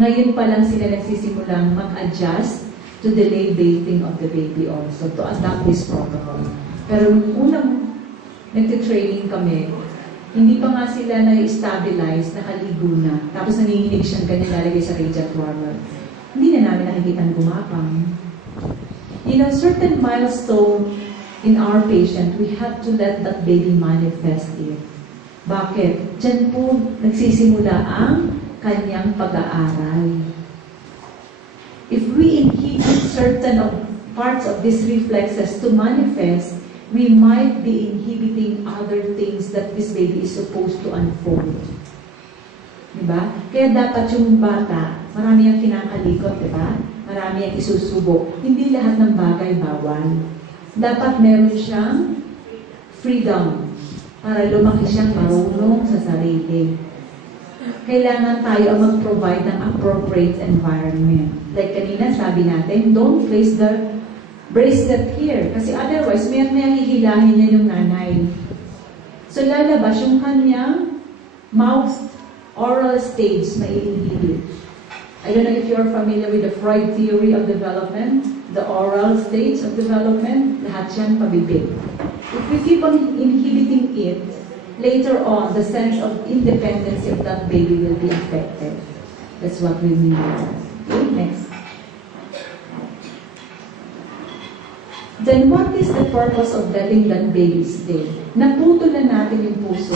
Ngayon pa lang sila nagsisimulang mag-adjust to delay bathing of the baby also, to adopt this protocol. Pero nung unang nagtitraining kami, hindi pa nga sila na-stabilize, nakaligo na, tapos nanginginig siyang ganyan lalagay sa radiant warmer. Hindi na namin nakikita gumapang. You know, certain milestone in our patient, we have to let that baby manifest it. Bakit? Diyan po nagsisimula ang kanyang pag-aaral. If we inhibit certain parts of these reflexes to manifest, we might be inhibiting other things that this baby is supposed to unfold. Diba? Kaya dapat yung bata, marami ang kinakalikot, diba? Marami ang isusubo. Hindi lahat ng bagay bawal. Dapat meron siyang freedom para lumaki siyang marunong sa sarili. Kailangan tayo ang mag-provide ng appropriate environment. Like kanina sabi natin, don't place the bracelet here. Kasi otherwise, meron na hihilahin niya yung nanay. So lalabas yung kanyang mouth oral stage na i-inhibit. I don't know if you're familiar with the Freud theory of development, the oral stage of development, lahat yan pabibig. If we keep on inhibiting it, later on, the sense of independence of that baby will be affected. That's what we mean. Okay, next. Then what is the purpose of letting that baby stay? Naputol na natin yung puso,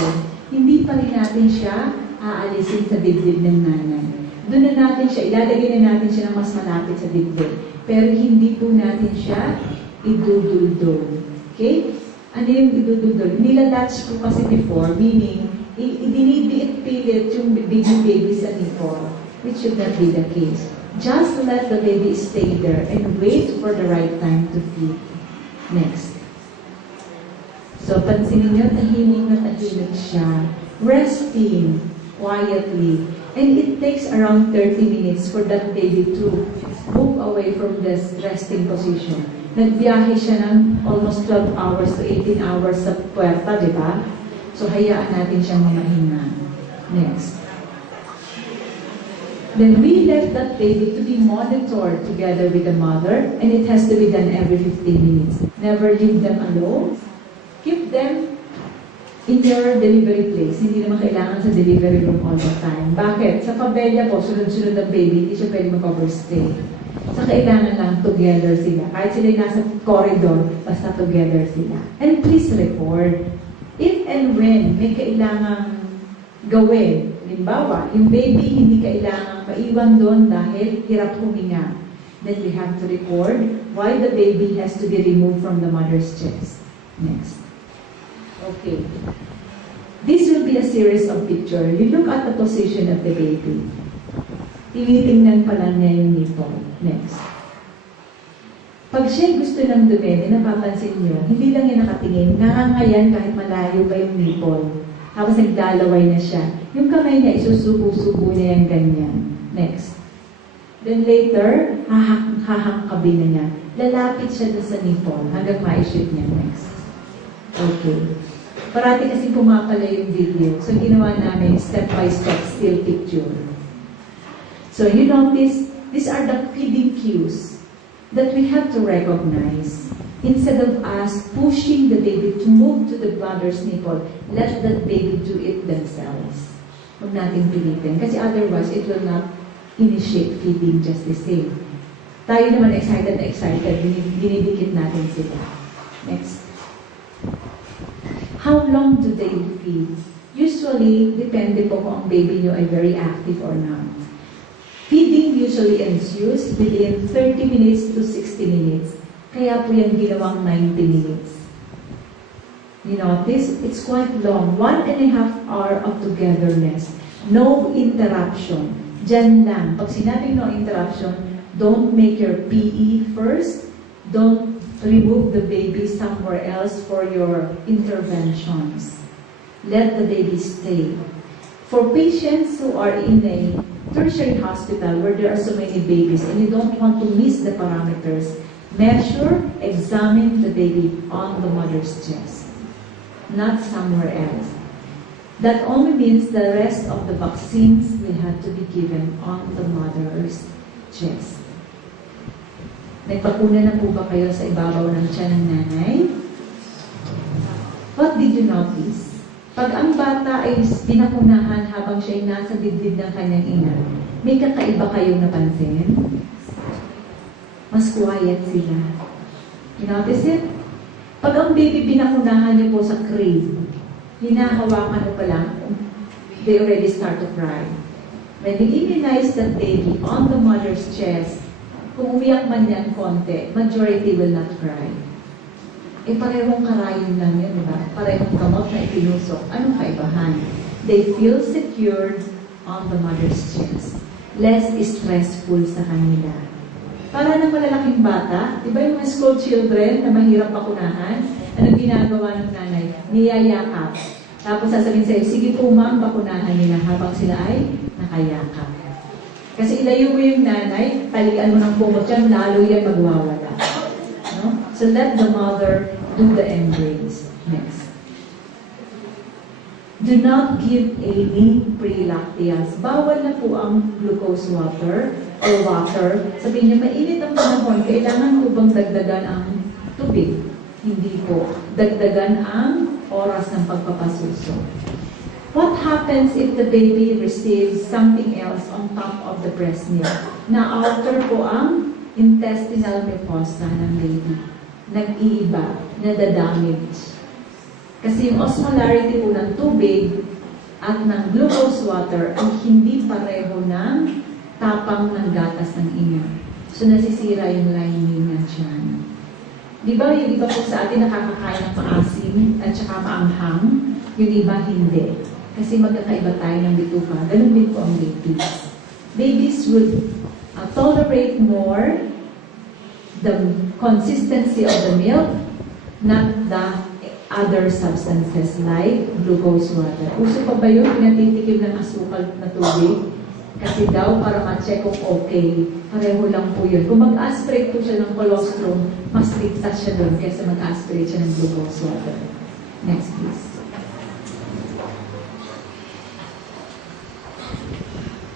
hindi pa rin natin siya aalisin sa dibdib ng nanay. Doon na natin siya, ilalagay na natin siya ng mas malapit sa dibdib. Pero hindi po natin siya idududol. Okay? Ano yung idududol? Nilalatch po kasi before, meaning, idinipilit yung baby sa nipple, which should not be the case. Just let the baby stay there and wait for the right time to feed. Next. So, pansinin niyo, tahimik na tahimik siya. Resting quietly. And it takes around 30 minutes for that baby to move away from this resting position. Nagbiyahe siya ng almost 12 hours to 18 hours sa puwerta, di ba? So, hayaan natin siyang mamahinga. Next. Then we let that baby to be monitored together with the mother, and it has to be done every 15 minutes. Never leave them alone. Keep them in your delivery place. Hindi naman kailangan sa delivery room all the time. Bakit? Sa pabelya po, sunod-sunod ang baby, hindi siya pwede mag-overstay. So, kailangan lang together sila. Kahit sila nasa corridor, basta together sila. And please record. If and when may kailangan gawin, halimbawa, yung baby hindi kailangan maiwan doon dahil hirap huminga, then we have to record why the baby has to be removed from the mother's chest. Next. Okay. This will be a series of pictures. You look at the position of the baby. Tinitingnan pa lang niya yung nipple. Next. Pag siya gusto ng dumedi, napapansin niyo, hindi lang yan nakatingin, nangangayan kahit malayo pa yung nipple. Tapos naglalaway na siya. Yung kamay niya, isusubo-subo niya yung ganyan. Next. Then later, hahangkabi na niya. Lalapit siya doon sa nipple hanggang ma-shoot niya. Next. Okay. Parati kasi pumapala yung video. So, ginawa namin step-by-step still picture. So, you notice, these are the feeding cues that we have to recognize. Instead of us pushing the baby to move to the mother's nipple, let that baby do it themselves. Huwag natin pilitin. Kasi otherwise, it will not initiate feeding just the same. Tayo naman excited, dinidikit natin sila. Next. How long do they feed? Usually, depende po kung ang baby nyo ay very active or not. Feeding usually ensues within 30 minutes to 60 minutes. Kaya po yan ginawang 90 minutes. You notice, it's quite long. 1.5 hours of togetherness. No interruption. Diyan lang. Pag sinabing no interruption, don't make your PE first. Don't remove the baby somewhere else for your interventions. Let the baby stay. For patients who are in a tertiary hospital where there are so many babies and you don't want to miss the parameters, measure, examine the baby on the mother's chest, not somewhere else. That only means the rest of the vaccines will have to be given on the mother. mother's chest. Nagpakuna na po ba kayo sa ibabaw ng tiyan ng nanay? What did you notice? Pag ang bata ay pinakunahan habang siya ay nasa dibdib ng kanyang ina, may kakaiba kayong napansin? Mas quiet sila. You notice it? Pag ang baby pinakunahan niyo po sa crib, hinahawakan mo pa lang, they already start to cry. When you immunize that baby on the mother's chest, kung umiyak man yan konti, majority will not cry. Eh parehong karayon lang yun, diba? Parehong gamot na ipinusok. Anong kaibahan? They feel secured on the mother's chest. Less stressful sa kanila. Para ng malalaking bata, di ba yung mga school children na mahirap pakunahan? Anong ginagawa ng nanay? Niyayakap. Tapos sasabihin sa'yo, sige po ma'am, bakunahan nila habang sila ay nakayakap. Kasi ilayo mo yung nanay, talian mo ng kumot yan, lalo yan magwawala. No? So let the mother do the embrace. Next. Do not give any pre-lacteals. Bawal na po ang glucose water or water. Sabihin niya, mainit ang panahon, kailangan po bang dagdagan ang tubig? Hindi po. Dagdagan ang oras ng pagpapasuso. What happens if the baby receives something else on top of the breast milk? Na-alter po ang intestinal mucosa ng baby. Nag-iiba, nadadamage. Kasi yung osmolarity po ng tubig at ng glucose water ay hindi pareho ng tapang ng gatas ng ina. So nasisira yung lining ng tiyan. Di ba yung iba po sa atin nakakakain ng maasim at saka maanghang? Yung iba hindi. Kasi magkakaiba tayo ng bituka. Ganun din po ang babies. Babies would tolerate more the consistency of the milk, not the other substances like glucose water. Uso pa ba yun? Pinatitikim ng asukal na tubig? Kasi daw para ma-check kung okay. Pareho lang po yun. Kung mag-aspirate po siya ng colostrum, mas ligtas siya doon kaysa mag-aspirate siya ng glucose water. Next please.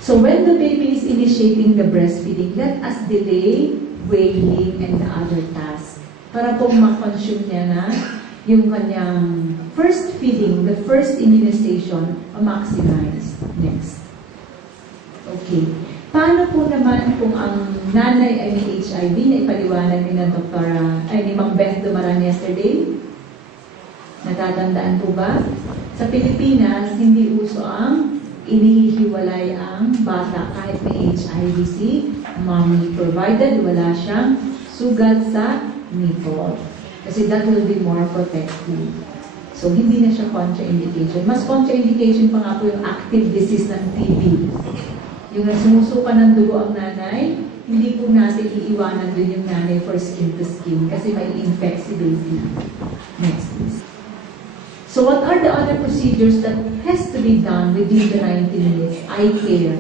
So when the baby is initiating the breastfeeding, let us delay wailing and the other tasks. Para pong ma-consume niya na yung kanyang first feeding, the first immunization, ma-maximize. Next. Okay. Paano po naman kung ang nanay ay may HIV na ipaliwanag ni ni Ma'am Beth Dumaran yesterday? Natatandaan po ba? Sa Pilipinas, hindi uso ang inihiwalay ang bata kahit may HIV-C. Mommy provided, wala siyang sugat sa nipple. Kasi that will be more protective. So, hindi na siya contraindication. Mas contraindication pa nga po yung active disease ng TB. Yung sumusuka ng dugo ang nanay, hindi po natin iiwanan din yung nanay for skin to skin kasi may infect si baby. Next, please. So, what are the other procedures that has to be done within the 90 minutes? Eye care.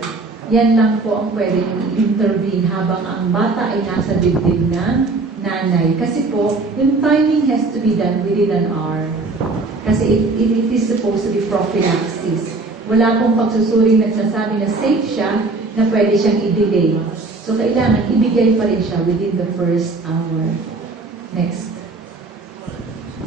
Yan lang po ang pwede yung intervene habang ang bata ay nasa dibdib ng nanay. Kasi po, yung timing has to be done within an hour. Kasi it is supposed to be prophylaxis. Wala pong pagsusuring nagsasabi na safe siya, na pwede siyang i-delay. So, kailangan ibigay pa rin siya within the first hour. Next.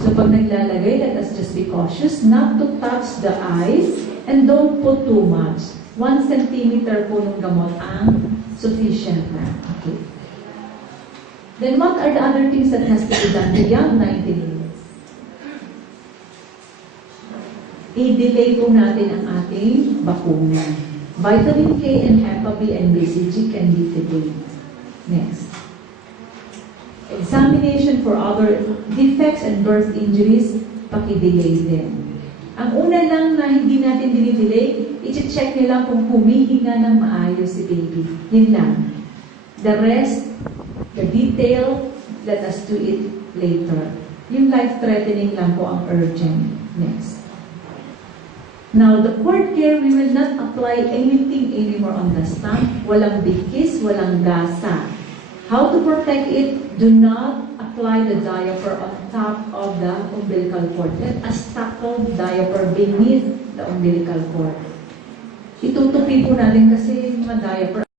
So, pag naglalagay, let us just be cautious not to touch the eyes and don't put too much. 1 centimeter po ng gamot ang sufficient na. Okay. Then, what are the other things that has to be done beyond 90 minutes? I-delay po natin ang ating bakuna. Vitamin K and Hepa B and BCG can be delayed. Next. Examination for other defects and birth injuries, paki-delay din. Ang una lang na hindi natin dinidelay, i-check nyo lang kung humihinga ng maayos si baby. Yun lang. The rest, the detail, let us do it later. Yung life-threatening lang po ang urgent. Next. Now, the cord care, we will not apply anything anymore on the stump. Walang bikis, walang gasa. How to protect it? Do not apply the diaper on top of the umbilical cord. Let us tackle diaper beneath the umbilical cord. Itutupi po natin kasi mga diaper